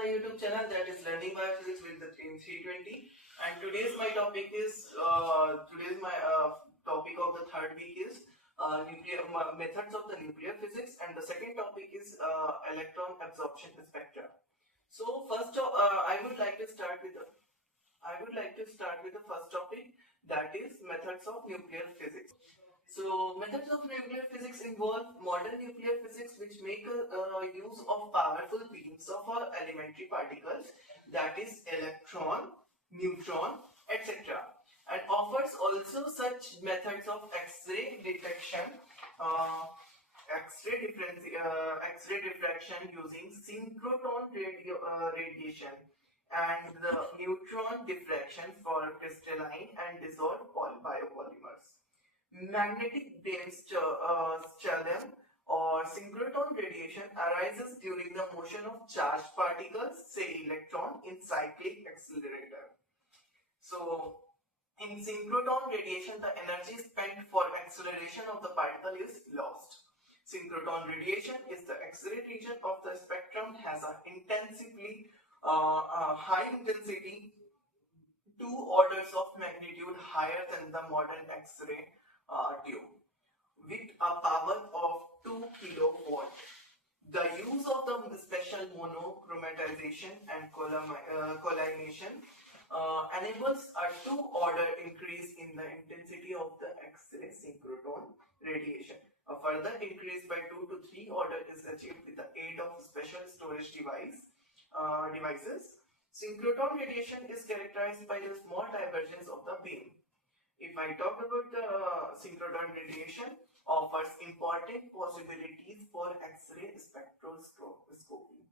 my YouTube channel, that is Learning Biophysics with the team 320. And today's my topic is topic of the third week is nuclear methods of the nuclear physics, and the second topic is electron absorption spectra. So first, I would like to start with the first topic, that is methods of nuclear physics. So, methods of nuclear physics involve modern nuclear physics which make use of powerful beams of elementary particles, that is electron, neutron, etc. and offers also such methods of X-ray detection, X-ray diffraction using synchrotron radiation, and the neutron diffraction for crystalline and dissolved biopolymers. Magnetic brainstem or synchrotron radiation arises during the motion of charged particles, say electron, in cyclic accelerator. So, in synchrotron radiation, the energy spent for acceleration of the particle is lost. Synchrotron radiation is the X-ray region of the spectrum, has an intensively high intensity, 2 orders of magnitude higher than the modern X-ray tube, with a power of 2 kilowatt. The use of the special monochromatization and collimation enables a 2-order increase in the intensity of the X-ray synchrotron radiation. A further increase by 2 to 3 order is achieved with the aid of special storage devices. Synchrotron radiation is characterized by the small divergence of the beam. If I talk about the synchrotron radiation, offers important possibilities for X-ray spectroscopy.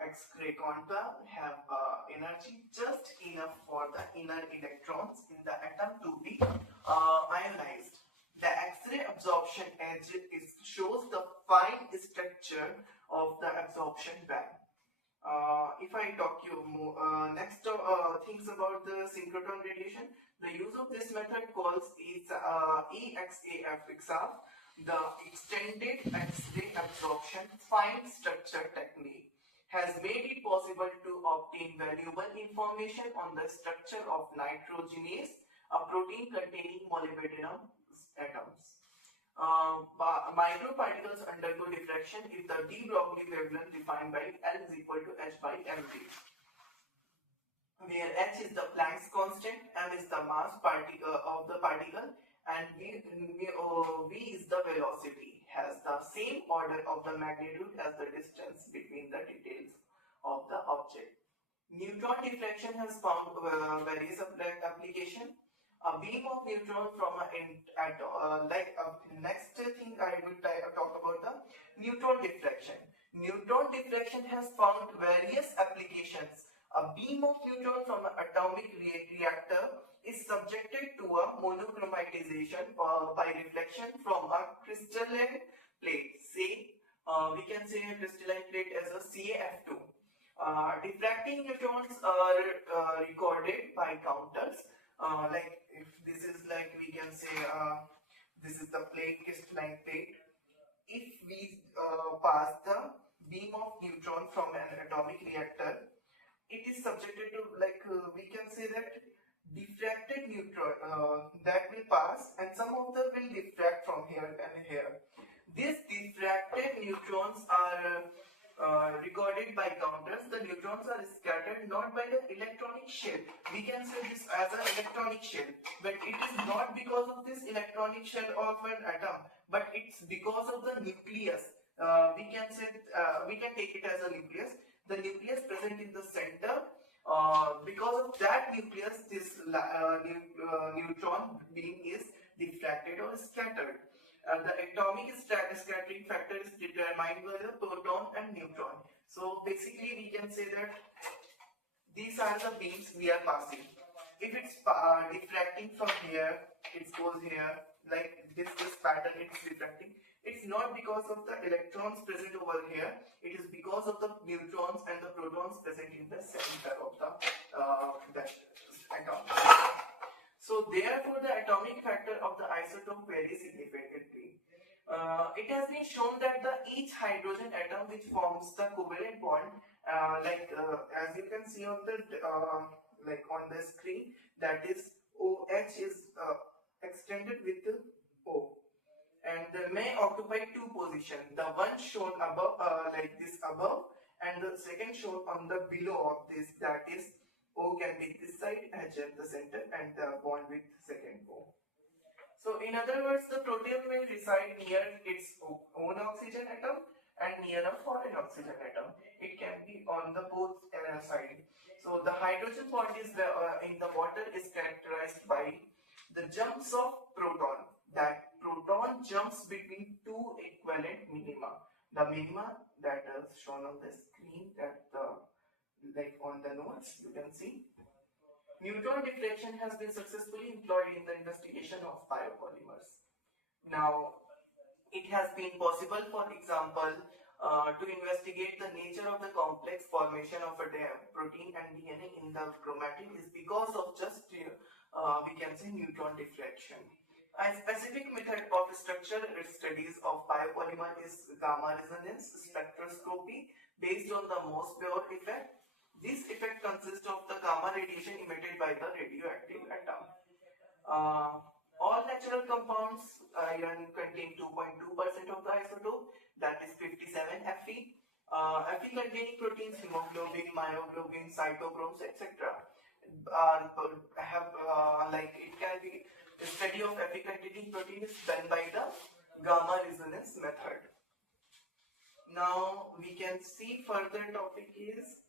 X-ray quanta have energy just enough for the inner electrons in the atom to be ionized. The X-ray absorption edge shows the fine structure of the absorption band. If I talk you more, next things about the synchrotron radiation, the use of this method calls EXAF, the extended X-ray absorption fine structure technique, has made it possible to obtain valuable information on the structure of nitrogenase, a protein containing molybdenum atoms. Microparticles undergo diffraction if the de Broglie wavelength defined by L is equal to h by mv, where h is the Planck's constant, m is the mass of the particle, and v is the velocity, has the same order of the magnitude as the distance between the details of the object. Neutron diffraction has found various applications. A beam of neutron from next thing I will talk about the neutron diffraction. Neutron diffraction has found various applications. A beam of neutron from an atomic reactor is subjected to a monochromatization by reflection from a crystalline plate. Say, we can say a crystalline plate as a CaF2. Diffracting neutrons are recorded by counters. Like if this is like, we can say this is the plate, crystalline plate. If we pass the beam of neutron from an atomic reactor, it is subjected to, like we can say that diffracted neutron that will pass, and some of them will diffract from here and here. These diffracted neutrons are recorded by counters. The neutrons are scattered not by the electronic shell. We can say this as an electronic shell, but it is not because of this electronic shell of an atom, but it's because of the nucleus. We can take it as a nucleus. The nucleus present in the center. Because of that nucleus, this neutron beam is diffracted or scattered. The atomic scattering factor is determined by the proton and neutron. So basically we can say that these are the beams we are passing. If it's diffracting from here, it goes here, like this pattern, it's diffracting. It's not because of the electrons present over here, it is because of the neutrons and the protons present in the center of the atom. So therefore the atomic factor of the isotope varies significantly. It has been shown that each hydrogen atom which forms the covalent bond, see on the like on the screen, that is OH is extended with the O, and they may occupy two positions. The one shown above, like this above, and the second shown on the below of this, that is O can be this side, H at the center, and the bond with second O. So in other words, the protein will reside near its own oxygen atom and near a foreign oxygen atom. It can be on the both side. So the hydrogen bond is in the water is characterized by the jumps of proton. That proton jumps between two equivalent minima. The minima that is shown on the screen, that like on the notes you can see. Neutron diffraction has been successfully employed in the investigation of biopolymers. Now, it has been possible, for example, to investigate the nature of the complex formation of a protein and DNA in the chromatin is because of just, we can say, neutron diffraction. A specific method of structural studies of biopolymer is gamma resonance spectroscopy based on the Mohs-Bohr effect. This effect consists of the gamma radiation emitted by the radioactive atom. All natural compounds iron contain 2.2% of the isotope, that is 57 Fe. Fe containing proteins, hemoglobin, myoglobin, cytochromes, etc. Have like it can be, the study of Fe containing protein is done by the gamma resonance method. Now we can see further topic is,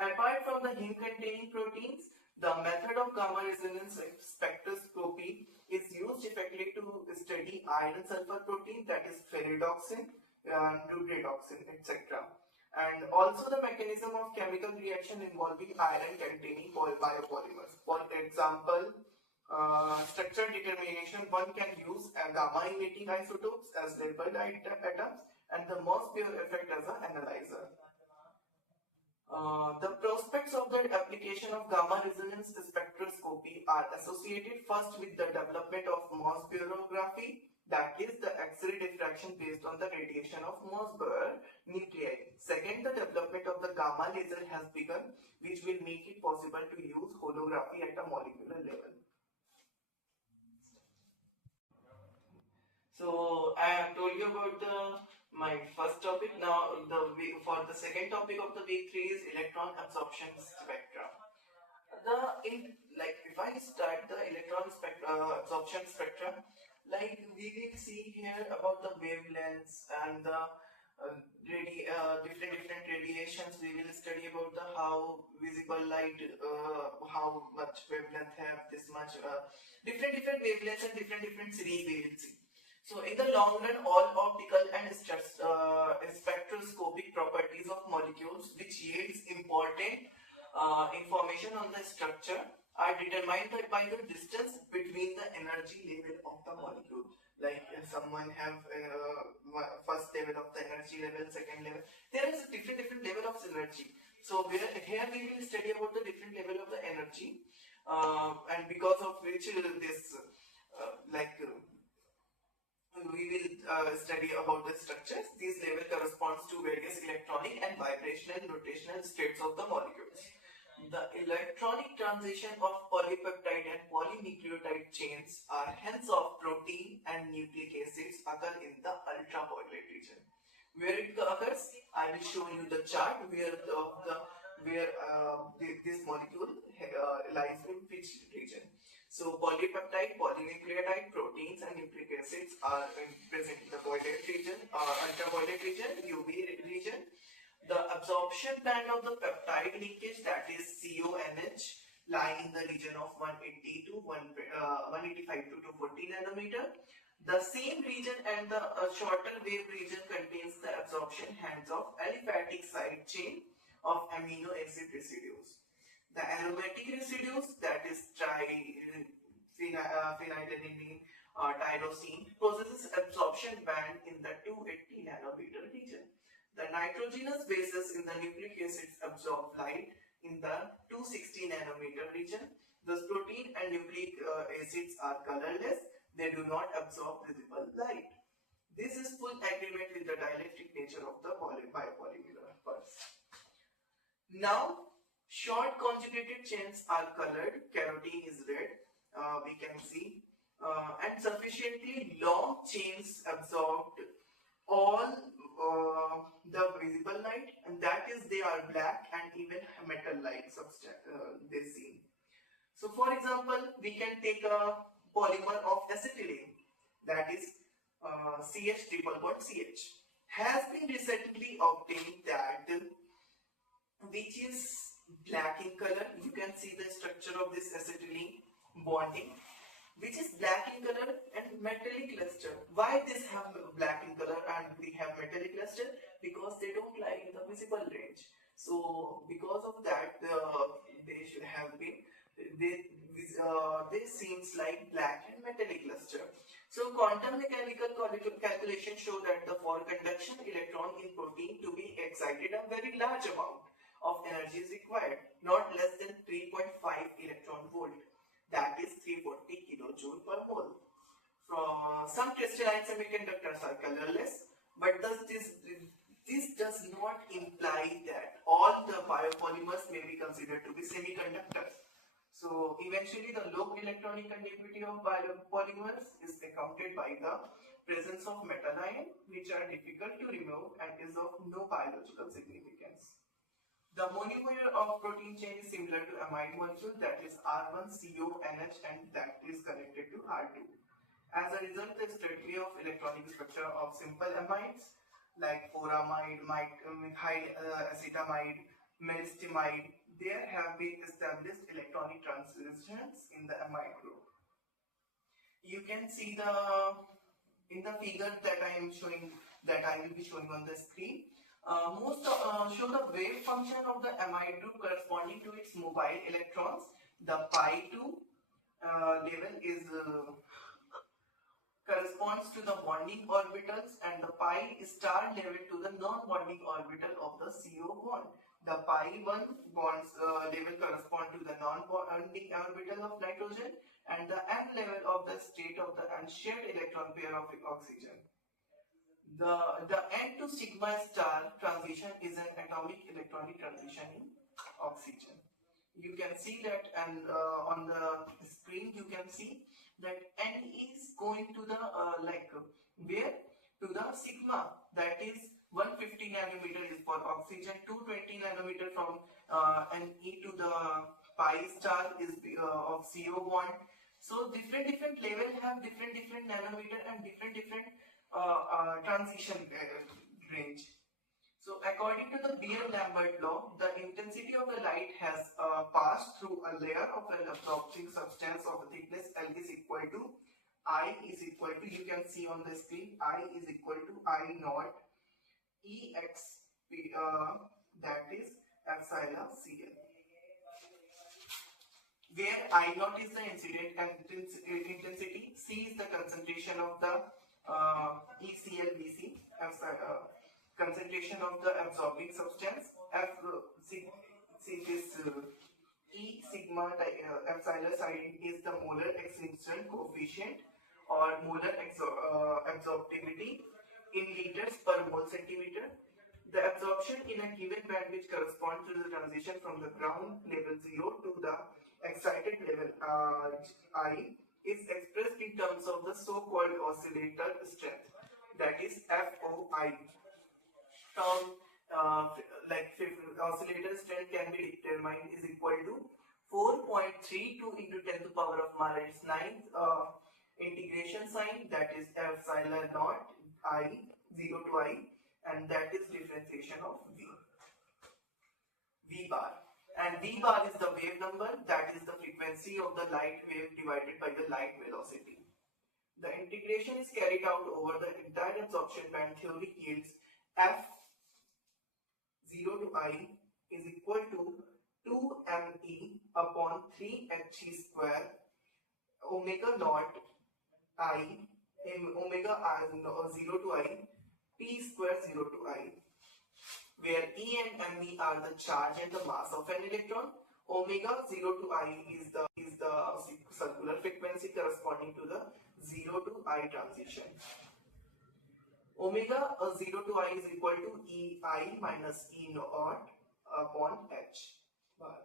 apart from the heme containing proteins, the method of gamma resonance spectroscopy is used effectively to study iron sulfur protein, that is ferredoxin, redoxin, etc. And also the mechanism of chemical reaction involving iron containing biopolymers. For example, structure determination, one can use gamma emitting isotopes as labeled atoms and the Mohs-Bohr effect as an analyzer. The prospects of the application of gamma resonance spectroscopy are associated first with the development of Mohs-Bohrography, that is the X-ray diffraction based on the radiation of Mohs-Bohr nuclei. Second, the development of the gamma laser has begun, which will make it possible to use holography at a molecular level. So I have told you about my first topic. Now for the second topic of the week 3 is electron absorption spectra. If I start the electron absorption spectra, like we will see here about the wavelengths and the different radiations. We will study about the how visible light, how much wavelength have this much, different wavelengths and different series we will see. So in the long run, all optical and spectroscopic properties of molecules which yields important information on the structure are determined by the distance between the energy level of the molecule. Like someone have first level of the energy level, second level. There is a different level of energy. So here we will study about the different level of the energy, and because of which this we will study about the structures. These level corresponds to various electronic and vibrational and rotational states of the molecules. The electronic transition of polypeptide and polynucleotide chains are hence of protein and nucleic acids occur in the ultraviolet region. Where it occurs, I will show you the chart where this molecule lies in which region. So polypeptide, polynucleotide, proteins and nucleic acids are present in the violet region, ultraviolet region, UV region. The absorption band of the peptide linkage, that is CONH, lie in the region of 180 to 185 to 240 nanometer. The same region and the shorter wave region contains the absorption hands of aliphatic side chain of amino acid residues. The aromatic residues, that is phenylalanine, tyrosine, possesses absorption band in the 280 nanometer region. The nitrogenous bases in the nucleic acids absorb light in the 260 nanometer region. Thus protein and nucleic acids are colorless. They do not absorb visible light. This is full agreement with the dielectric nature of the biopolymer. Now, Short conjugated chains are colored, carotene is red, we can see, and sufficiently long chains absorbed all the visible light, and that is they are black and even metal-like substance they see. So for example, we can take a polymer of acetylene, that is CH triple bond CH. Has been recently obtained that which is black in color. You can see the structure of this acetylene bonding, which is black in color and metallic luster. Why this have black in color and we have metallic luster? Because they don't lie in the visible range. So because of that, they should have been they seems like black and metallic luster. So quantum mechanical calculations show that for conduction electron in protein to be excited, a very large amount of energy is required, not less than 3.5 electron volt, that is 340 kilojoule per mole. From some crystalline semiconductors are colorless, but this does not imply that all the biopolymers may be considered to be semiconductors. So eventually the low electronic conductivity of biopolymers is accounted by the presence of metal ion, which are difficult to remove and is of no biological significance. The monomer of protein chain is similar to amide molecule, that is R1CONH, and that is connected to R2. As a result, the study of electronic structure of simple amides like furamide, methyl acetamide, meristemide, there have been established electronic transitions in the amide group. You can see in the figure that I will be showing on the screen. Show the wave function of the amide group corresponding to its mobile electrons. The pi2 level is corresponds to the bonding orbitals, and the pi star level to the non-bonding orbital of the CO bond. The pi1 bonds level correspond to the non-bonding orbital of nitrogen, and the n level of the state of the unshared electron pair of oxygen. The N to sigma star transition is an atomic electronic transition in oxygen. You can see that, and on the screen you can see that N is going to the where to the sigma, that is 150 nanometer is for oxygen, 220 nanometer from Ne to the pi star is of CO bond. So different level have different nanometer and different transition range. So according to the Beer-Lambert law, the intensity of the light has passed through a layer of an absorbing substance of a thickness L is equal to I is equal to, you can see on the screen, I is equal to I naught EXP, that is epsilon Cl, where I naught is the incident intensity, C is the concentration of the EClVc, concentration of the absorbing substance, F this E sigma epsilon sine is the molar extinction coefficient or molar absorptivity in liters per mole centimeter. The absorption in a given bandwidth corresponds to the transition from the ground level 0 to the excited level I is expressed in terms of the so-called oscillator strength, that is FOI. Oscillator strength can be determined is equal to 4.32 into 10 to the power of minus 9 integration sign, that is epsilon naught I 0 to I, and that is differentiation of V bar. And V bar is the wave number, that is the frequency of the light wave divided by the light velocity. The integration is carried out over the entire absorption band. Theory yields F 0 to I is equal to 2me upon 3he square omega naught I omega I 0 to I p square 0 to I, where E and me are the charge and the mass of an electron. Omega 0 to I is the circular frequency corresponding to the 0 to I transition. Omega 0 to I is equal to EI minus E naught upon H bar.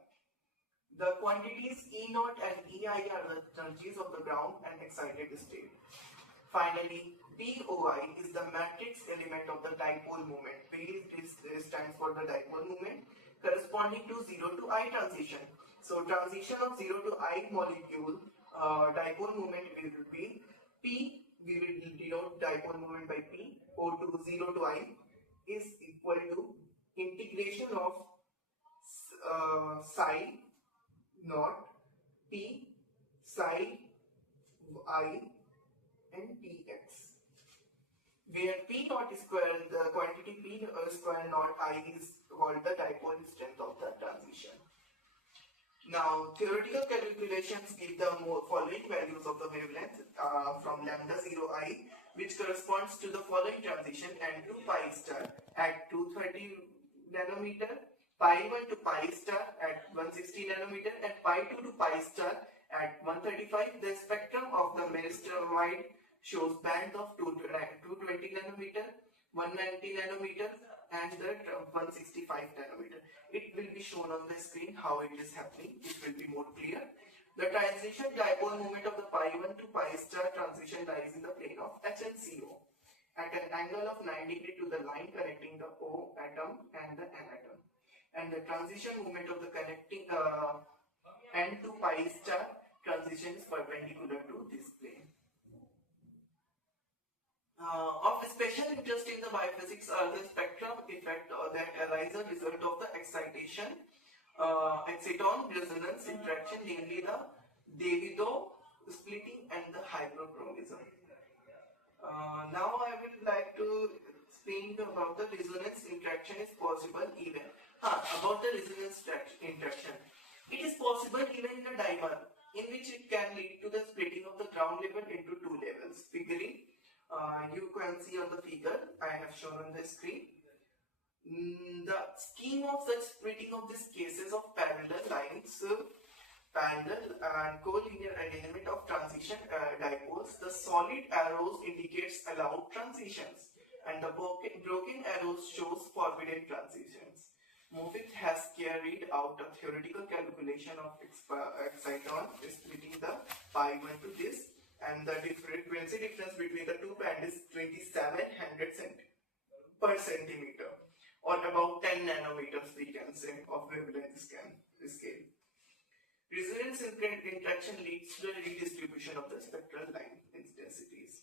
The quantities E0 and EI are the energies of the ground and excited state. Finally, POI is the matrix element of the dipole moment. P stands for the dipole moment corresponding to 0 to I transition. So transition of 0 to I molecule dipole moment will be P, we will denote dipole moment by P, O to 0 to I is equal to integration of psi naught P psi I and Px, where P naught square, the quantity P square naught I is called the dipole strength of the transition. Now, theoretical calculations give the following values of the wavelength from lambda 0 I, which corresponds to the following transition: n2 pi star at 230 nanometer, pi 1 to pi star at 160 nanometer, and pi 2 to pi star at 135. The spectrum of the myristoyl shows band of 220 nanometer, 190 nanometer, and the 165 nanometer. It will be shown on the screen how it is happening. It will be more clear. The transition dipole moment of the pi 1 to pi star transition lies in the plane of H and CO at an angle of 90 degrees to the line connecting the O atom and the N atom. And the transition moment of the connecting N to pi star transition is perpendicular to this plane. Of special interest in the biophysics are the spectrum effect that arise as a result of the excitation, exciton resonance interaction, namely the Davidoff splitting and the hyperchromism. Now I would like to explain about the resonance interaction is possible even. About the resonance interaction. It is possible even in a dimer, in which it can lead to the splitting of the ground level into two levels. Figuring, you can see on the figure I have shown on the screen. The scheme of such splitting of these cases of parallel lines, parallel and collinear alignment of transition dipoles, the solid arrows indicates allowed transitions and the broken arrows shows forbidden transitions. Moffitt has carried out a theoretical calculation of exciton splitting the pi 1 to this, and the frequency difference between the two bands is 2700 per centimeter, or about 10 nanometers we can say of wavelength scale. Resonance interaction leads to the redistribution of the spectral line intensities.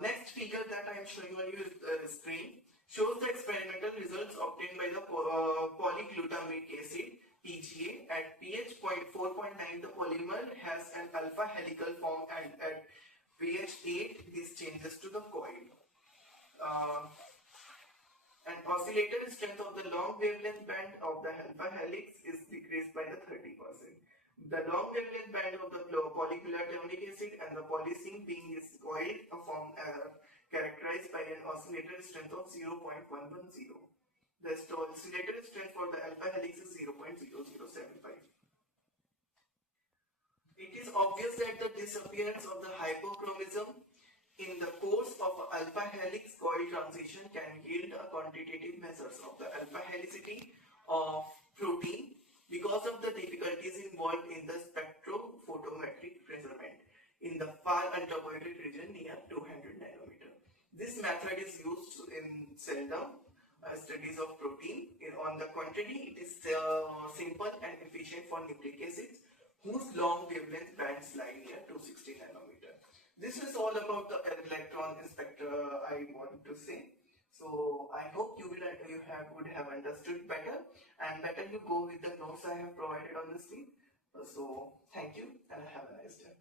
Next figure that I am showing on your screen shows the experimental results obtained by the polyglutamic acid PGA at pH 4.9. The polymer has an alpha helical form, and at pH 8 this changes to the coil. And oscillator strength of the long wavelength band of the alpha helix is decreased by the 30%. The long wavelength band of the polyglutamic acid and the polysine being is coiled form characterized by an oscillator strength of 0.110. The oscillator strength for the alpha helix is 0.0075. It is obvious that the disappearance of the hypochromism in the course of alpha helix coil transition can yield a quantitative measures of the alpha helicity of protein because of the difficulties involved in the spectrophotometric measurement in the far ultraviolet region near 200 nanometer. This method is used in seldom studies of protein. On the contrary, it is simple and efficient for nucleic acids whose long wavelength bands lie near 260 nanometer. This is all about the electron spectra I want to say. So I hope you would have understood better, and better you go with the notes I have provided on the screen. So thank you and have a nice day.